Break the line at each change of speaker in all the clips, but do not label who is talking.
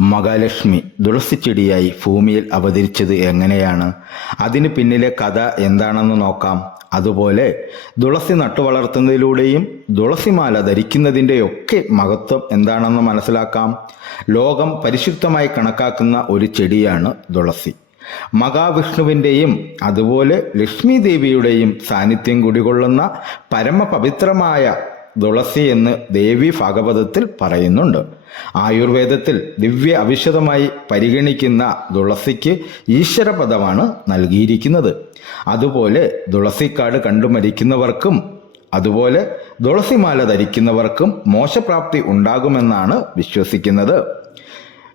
മഹാലക്ഷ്മി തുളസിച്ചെടിയായി ഭൂമിയിൽ അവതരിച്ചത് എങ്ങനെയാണ്? അതിന് പിന്നിലെ കഥ എന്താണെന്ന് നോക്കാം. അതുപോലെ തുളസി നട്ടുവളർത്തുന്നതിലൂടെയും തുളസിമാല ധരിക്കുന്നതിന്റെയൊക്കെ മഹത്വം എന്താണെന്ന് മനസ്സിലാക്കാം. ലോകം പരിശുദ്ധമായി കണക്കാക്കുന്ന ഒരു ചെടിയാണ് തുളസി മഹാവിഷ്ണുവിന്റെയും അതുപോലെ ലക്ഷ്മി ദേവിയുടെയും സാന്നിധ്യം കുടികൊള്ളുന്ന പരമപവിത്രമായ തുളസി എന്ന് ദേവി ഭാഗവതത്തിൽ പറയുന്നുണ്ട്. ആയുർവേദത്തിൽ ദിവ്യ അവിശദമായി പരിഗണിക്കുന്ന തുളസിക്ക് ഈശ്വരപദമാണ് നൽകിയിരിക്കുന്നത്. അതുപോലെ തുളസിക്കാട് കണ്ടു മരിക്കുന്നവർക്കും അതുപോലെ തുളസിമാല ധരിക്കുന്നവർക്കും മോശപ്രാപ്തി ഉണ്ടാകുമെന്നാണ് വിശ്വസിക്കുന്നത്.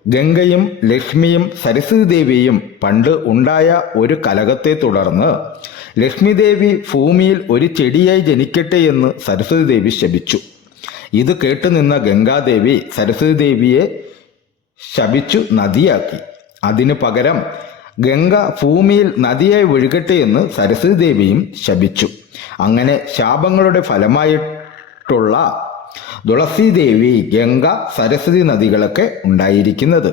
ഗംഗയും ലക്ഷ്മിയും സരസ്വതി ദേവിയും പണ്ട് ഉണ്ടായ ഒരു കലകത്തെ തുടർന്ന് ലക്ഷ്മി ദേവി ഭൂമിയിൽ ഒരു ചെടിയായി ജനിക്കട്ടെ എന്ന് സരസ്വതി ദേവി ശപിച്ചു. ഇത് കേട്ടുനിന്ന ഗംഗാദേവി സരസ്വതി ദേവിയെ ശപിച്ചു നദിയാക്കി. അതിനു പകരം ഗംഗ ഭൂമിയിൽ നദിയായി ഒഴുകട്ടെ എന്ന് സരസ്വതി ദേവിയും ശപിച്ചു. അങ്ങനെ ശാപങ്ങളുടെ ഫലമായിട്ടുള്ള തുളസീദേവി ഗംഗ സരസ്വതി നദികളൊക്കെ ഉണ്ടായിരിക്കുന്നത്.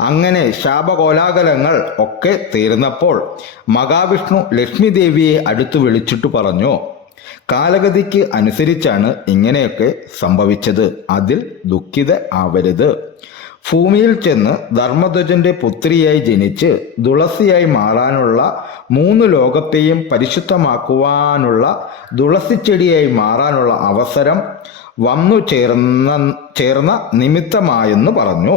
അങ്ങനെ ശാപകോലാകലങ്ങൾ ഒക്കെ തീർന്നപ്പോൾ മഹാവിഷ്ണു ലക്ഷ്മി ദേവിയെ അടുത്തു വിളിച്ചിട്ട് പറഞ്ഞു കാലഗതിക്ക് അനുസരിച്ചാണ് ഇങ്ങനെയൊക്കെ സംഭവിച്ചത്. അതിൽ ദുഃഖിത ആവരുത്. ഭൂമിയിൽ ചെന്ന് ധർമ്മധ്വജന്റെ പുത്രിയായി ജനിച്ച് തുളസിയായി മാറാനുള്ള മൂന്ന് ലോകത്തെയും പരിശുദ്ധമാക്കുവാനുള്ള തുളസിച്ചെടിയായി മാറാനുള്ള അവസരം വന്നു ചേർന്ന ചേർന്ന നിമിത്തമായെന്ന് പറഞ്ഞു.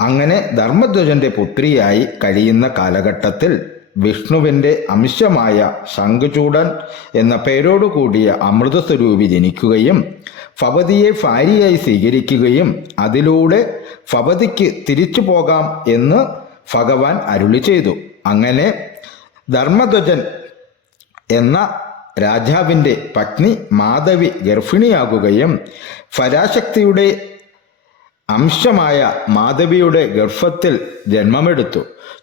അങ്ങനെ ധർമ്മധ്വജന്റെ പുത്രിയായി കഴിയുന്ന കാലഘട്ടത്തിൽ വിഷ്ണുവിന്റെ അംശമായ ശംഖുചൂടൻ എന്ന പേരോടുകൂടിയ അമൃതസ്വരൂപി ജനിക്കുകയും ഭവതിയെ ഭാര്യയായി സ്വീകരിക്കുകയും അതിലൂടെ ഭവതിക്ക് തിരിച്ചു പോകാം എന്ന് ഭഗവാൻ അരുളി ചെയ്തു. അങ്ങനെ ധർമ്മധ്വജൻ എന്ന രാജാവിന്റെ പത്നി മാധവി ഗർഭിണിയാകുകയും ഫരാശക്തിയുടെ അംശമായ മാധവിയുടെ ഗർഭത്തിൽ ജന്മമെടുത്തു.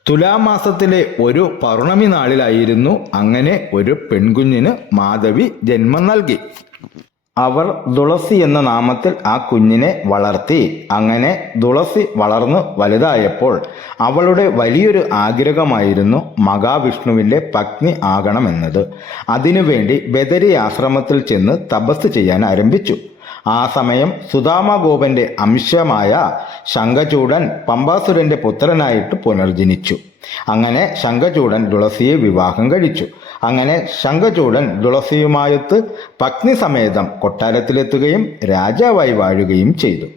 തുലാമാസത്തിലെ ഒരു പൗർണമി നാളിലായിരുന്നു അങ്ങനെ ഒരു പെൺകുഞ്ഞിന് മാധവി ജന്മം നൽകി. അവർ തുളസി എന്ന നാമത്തിൽ ആ കുഞ്ഞിനെ വളർത്തി. അങ്ങനെ തുളസി വളർന്നു വലുതായപ്പോൾ അവളുടെ വലിയൊരു ആഗ്രഹമായിരുന്നു മഹാവിഷ്ണുവിന്റെ പത്നി ആകണമെന്നത്. അതിനുവേണ്ടി ബദരി ആശ്രമത്തിൽ ചെന്ന് തപസ് ചെയ്യാൻ ആരംഭിച്ചു. ആ സമയം സുധാമഗോപന്റെ അംശമായ ശംഖചൂടൻ പമ്പാസുരന്റെ പുത്രനായിട്ട് പുനർജനിച്ചു. അങ്ങനെ ശംഖചൂടൻ തുളസിയെ വിവാഹം കഴിച്ചു. അങ്ങനെ തുളസിയുമായൊത്ത് പത്നി സമേതം കൊട്ടാരത്തിലെത്തുകയും രാജാവായി വാഴുകയും ചെയ്തു.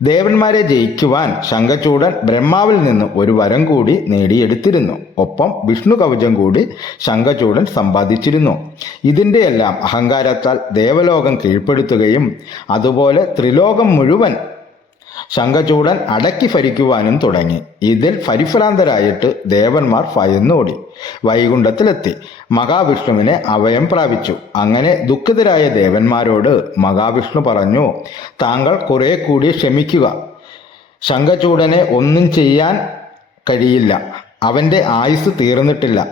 ദേവന്മാരെ ജയിക്കുവാൻ ശംഖചൂടൻ ബ്രഹ്മാവിൽ നിന്ന് ഒരു വരം കൂടി നേടിയെടുത്തിരുന്നു. ഒപ്പം വിഷ്ണു കവചം കൂടി ശംഖചൂടൻ സമ്പാദിച്ചിരുന്നു. ഇതിന്റെയെല്ലാം അഹങ്കാരത്താൽ ദേവലോകം കീഴ്പ്പെടുത്തുകയും അതുപോലെ ത്രിലോകം മുഴുവൻ ശംഖചൂടൻ അടക്കി ഭരിക്കുവാനും തുടങ്ങി. ഇതിൽ പരിഭ്രാന്തരായിട്ട് ദേവന്മാർ ഭയന്നോടി. വൈകുണ്ഠത്തിലെത്തി. മഹാവിഷ്ണുവിനെ അവയം പ്രാപിച്ചു. അങ്ങനെ ദുഃഖിതരായ ദേവന്മാരോട് മഹാവിഷ്ണു പറഞ്ഞു താങ്കൾ കുറെ കൂടി ക്ഷമിക്കുക. ശംഖചൂടനെ ഒന്നും ചെയ്യാൻ കഴിയില്ല. അവന്റെ ആയുസ് തീർന്നിട്ടില്ല.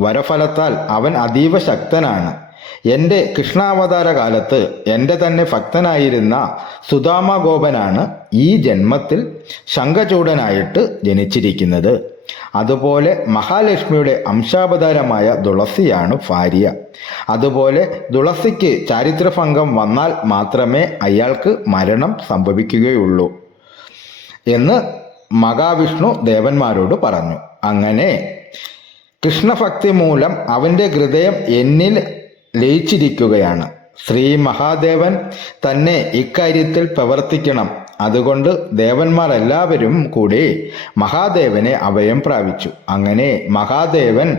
വരഫലത്താൽ അവൻ അതീവ ശക്തനാണ്. എന്റെ കൃഷ്ണാവതാര കാലത്ത് എന്റെ തന്നെ ഭക്തനായിരുന്ന സുധാമഗോപനാണ് ഈ ജന്മത്തിൽ ശംഖചൂടനായിട്ട് ജനിച്ചിരിക്കുന്നത്. അതുപോലെ മഹാലക്ഷ്മിയുടെ അംശാവതാരമായ തുളസിയാണ് ഭാര്യ. അതുപോലെ തുളസിക്ക് ചാരിത്രഭംഗം വന്നാൽ മാത്രമേ അയാൾക്ക് മരണം സംഭവിക്കുകയുള്ളൂ എന്ന് മഹാവിഷ്ണു ദേവന്മാരോട് പറഞ്ഞു. അങ്ങനെ കൃഷ്ണഭക്തി മൂലം അവന്റെ ഹൃദയം എന്നിൽ ലയിച്ചിരിക്കുകയാണ്. ശ്രീ മഹാദേവൻ തന്നെ ഇക്കാര്യത്തിൽ പ്രവർത്തിക്കണം. അതുകൊണ്ട് ദേവന്മാർ എല്ലാവരും കൂടി മഹാദേവനെ അഭയം പ്രാപിച്ചു. അങ്ങനെ മഹാദേവൻ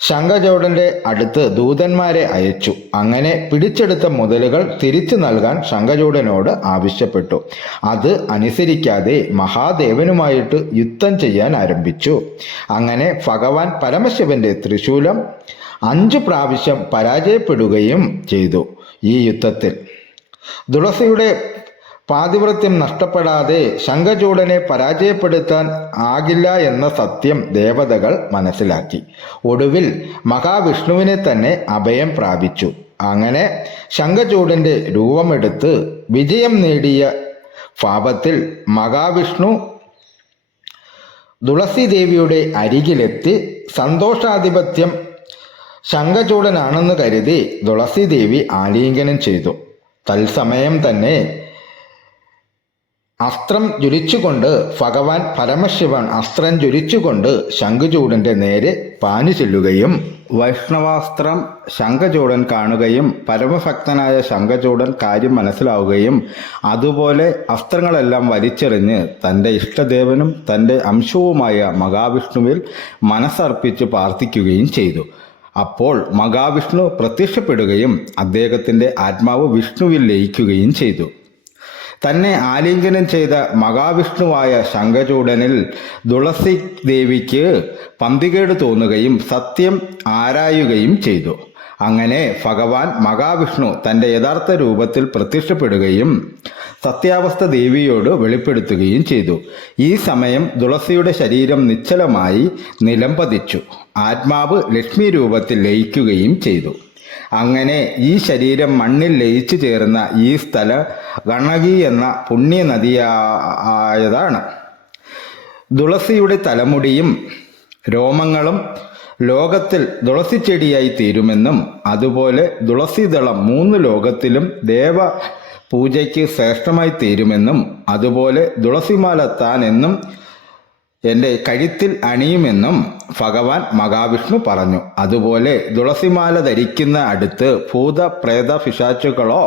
ശംഖചൂടന്റെ അടുത്ത് ദൂതന്മാരെ അയച്ചു. അങ്ങനെ പിടിച്ചെടുത്ത മുതലുകൾ തിരിച്ചു നൽകാൻ ശംഖചൂടനോട് ആവശ്യപ്പെട്ടു. അത് അനുസരിക്കാതെ മഹാദേവനുമായിട്ട് യുദ്ധം ചെയ്യാൻ ആരംഭിച്ചു. അങ്ങനെ ഭഗവാൻ പരമശിവന്റെ ത്രിശൂലം അഞ്ചു പ്രാവശ്യം പരാജയപ്പെടുകയും ചെയ്തു ഈ യുദ്ധത്തിൽ. തുളസിയുടെ പാതിവ്രത്യം നഷ്ടപ്പെടാതെ ശംഖചൂടനെ പരാജയപ്പെടുത്താൻ ആകില്ല എന്ന സത്യം ദേവതകൾ മനസ്സിലാക്കി. ഒടുവിൽ മഹാവിഷ്ണുവിനെ തന്നെ അഭയം പ്രാപിച്ചു. അങ്ങനെ ശംഖചൂടന്റെ രൂപമെടുത്ത് വിജയം നേടിയ പാപത്തിൽ മഹാവിഷ്ണു തുളസി ദേവിയുടെ അരികിലെത്തി സന്തോഷാധിപത്യം ശങ്കചൂടനാണെന്ന് കരുതി തുളസി ദേവി ആലിംഗനം ചെയ്തു. തത്സമയം തന്നെ അസ്ത്രം ജ്വലിച്ചുകൊണ്ട് ഭഗവാൻ പരമശിവൻ അസ്ത്രം ജ്വലിച്ചുകൊണ്ട് ശംഖുചൂടന്റെ നേരെ പാഞ്ഞു ചെല്ലുകയും വൈഷ്ണവാസ്ത്രം ശംഖചൂടൻ കാണുകയും പരമഭക്തനായ ശംഖചൂടൻ കാര്യം മനസ്സിലാവുകയും അതുപോലെ അസ്ത്രങ്ങളെല്ലാം വലിച്ചെറിഞ്ഞ് തന്റെ ഇഷ്ടദേവനും തന്റെ അംശവുമായ മഹാവിഷ്ണുവിൽ മനസ്സർപ്പിച്ച് പ്രാർത്ഥിക്കുകയും ചെയ്തു. അപ്പോൾ മഹാവിഷ്ണു പ്രത്യക്ഷപ്പെടുകയും അദ്ദേഹത്തിന്റെ ആത്മാവ് വിഷ്ണുവിൽ ലയിക്കുകയും ചെയ്തു. തന്നെ ആലിംഗനം ചെയ്ത മഹാവിഷ്ണുവായ ശങ്കചൂടനിൽ തുളസി ദേവിക്ക് പന്തികേട് തോന്നുകയും സത്യം ആരായുകയും ചെയ്തു. അങ്ങനെ ഭഗവാൻ മഹാവിഷ്ണു തന്റെ യഥാർത്ഥ രൂപത്തിൽ പ്രത്യക്ഷപ്പെടുകയും സത്യാവസ്ഥ ദേവിയോട് വെളിപ്പെടുത്തുകയും ചെയ്തു. ഈ സമയം തുളസിയുടെ ശരീരം നിശ്ചലമായി നിലംപതിച്ചു. ആത്മാവ് ലക്ഷ്മി രൂപത്തിൽ ലയിക്കുകയും ചെയ്തു. അങ്ങനെ ഈ ശരീരം മണ്ണിൽ ലയിച്ചു ചേർന്ന ഈ സ്ഥല ഗണകി എന്ന പുണ്യ നദിയായതാണ് തുളസിയുടെ തലമുടിയും രോമങ്ങളും ലോകത്തിൽ തുളസി ചെടിയായി തീരുമെന്നും അതുപോലെ തുളസിദളം മൂന്ന് ലോകത്തിലും ദേവ പൂജയ്ക്ക് ശ്രേഷ്ഠമായി തീരുമെന്നും അതുപോലെ തുളസിമാല താൻ എന്നും എന്റെ കഴുത്തിൽ അണിയുമെന്നും ഭഗവാൻ മഹാവിഷ്ണു പറഞ്ഞു. അതുപോലെ തുളസിമാല ധരിക്കുന്ന അടുത്ത് ഭൂത പ്രേത പിശാച്ചുകളോ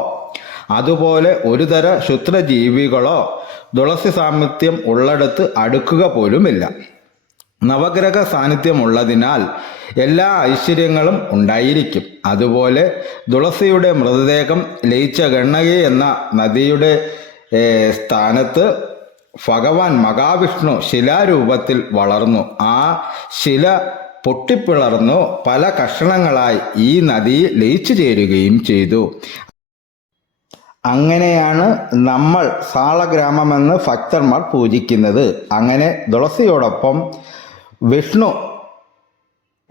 അതുപോലെ ഒരുതര ക്ഷുദ്രജീവികളോ തുളസി സാമിത്യം ഉള്ളിടത്ത് അടുക്കുക പോലുമില്ല. നവഗ്രഹ സാന്നിധ്യമുള്ളതിനാൽ എല്ലാ ഐശ്വര്യങ്ങളും ഉണ്ടായിരിക്കും. അതുപോലെ തുളസിയുടെ മൃതദേഹം ലയിച്ച ഗണ്ണകി എന്ന നദിയുടെ സ്ഥാനത്ത് ഭഗവാൻ മഹാവിഷ്ണു ശിലാരൂപത്തിൽ വളർന്നു. ആ ശില പൊട്ടിപ്പിളർന്നു പല കഷണങ്ങളായി ഈ നദിയിൽ ലയിച്ചു ചേരുകയും ചെയ്തു. അങ്ങനെയാണ് നമ്മൾ സാളഗ്രാമമെന്ന് ഭക്തന്മാർ പൂജിക്കുന്നത്. അങ്ങനെ തുളസിയോടൊപ്പം വിഷ്ണു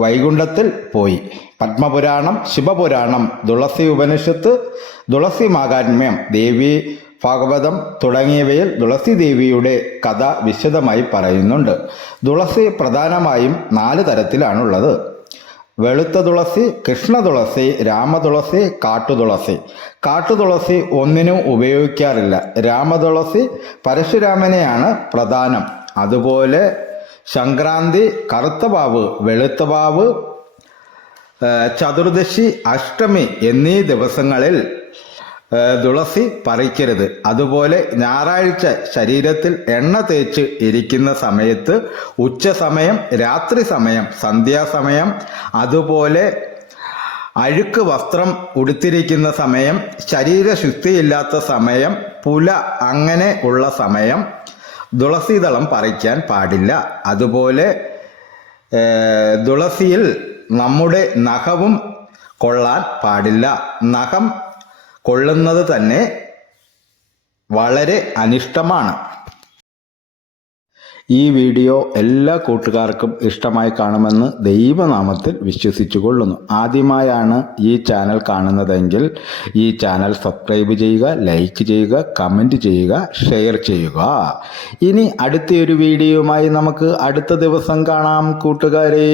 വൈകുണ്ഠത്തിൽ പോയി. പത്മപുരാണം ശിവപുരാണം തുളസി ഉപനിഷത്ത് തുളസി മാഹാത്മ്യം ദേവി ഭാഗവതം തുടങ്ങിയവയിൽ തുളസി ദേവിയുടെ കഥ വിശദമായി പറയുന്നുണ്ട്. തുളസി പ്രധാനമായും നാല് തരത്തിലാണുള്ളത്. വെളുത്ത തുളസി കൃഷ്ണ തുളസി രാമതുളസി കാട്ടുതുളസി കാട്ടുതുളസി ഒന്നിനും ഉപയോഗിക്കാറില്ല. രാമതുളസി പരശുരാമനെയാണ് പ്രധാനം. അതുപോലെ സംക്രാന്തി കറുത്ത പാവ് വെളുത്ത പാവ് ചതുർദശി അഷ്ടമി എന്നീ ദിവസങ്ങളിൽ തുളസി പറിക്കരുത്. അതുപോലെ ഞായറാഴ്ച ശരീരത്തിൽ എണ്ണ തേച്ച് ഇരിക്കുന്ന സമയത്ത് ഉച്ച സമയം രാത്രി സമയം സന്ധ്യാസമയം അതുപോലെ അഴുക്ക് വസ്ത്രം ഉടുത്തിരിക്കുന്ന സമയം ശരീരശുദ്ധിയില്ലാത്ത സമയം പുല അങ്ങനെ ഉള്ള സമയം തുളസീദളം പറിക്കാൻ പാടില്ല. അതുപോലെ തുളസിയിൽ നമ്മുടെ നഖവും കൊള്ളാൻ പാടില്ല. നഖം കൊള്ളുന്നത് തന്നെ വളരെ അനിഷ്ടമാണ്. ഈ വീഡിയോ എല്ലാ കൂട്ടുകാർക്കും ഇഷ്ടമായി കാണുമെന്ന് ദൈവനാമത്തിൽ വിശ്വസിച്ചു കൊള്ളുന്നു ആദ്യമായാണ് ഈ ചാനൽ കാണുന്നതെങ്കിൽ ഈ ചാനൽ സബ്സ്ക്രൈബ് ചെയ്യുക ലൈക്ക് ചെയ്യുക കമന്റ് ചെയ്യുക ഷെയർ ചെയ്യുക. ഇനി അടുത്തൊരു വീഡിയോയുമായി നമുക്ക് അടുത്ത ദിവസം കാണാം കൂട്ടുകാരെ.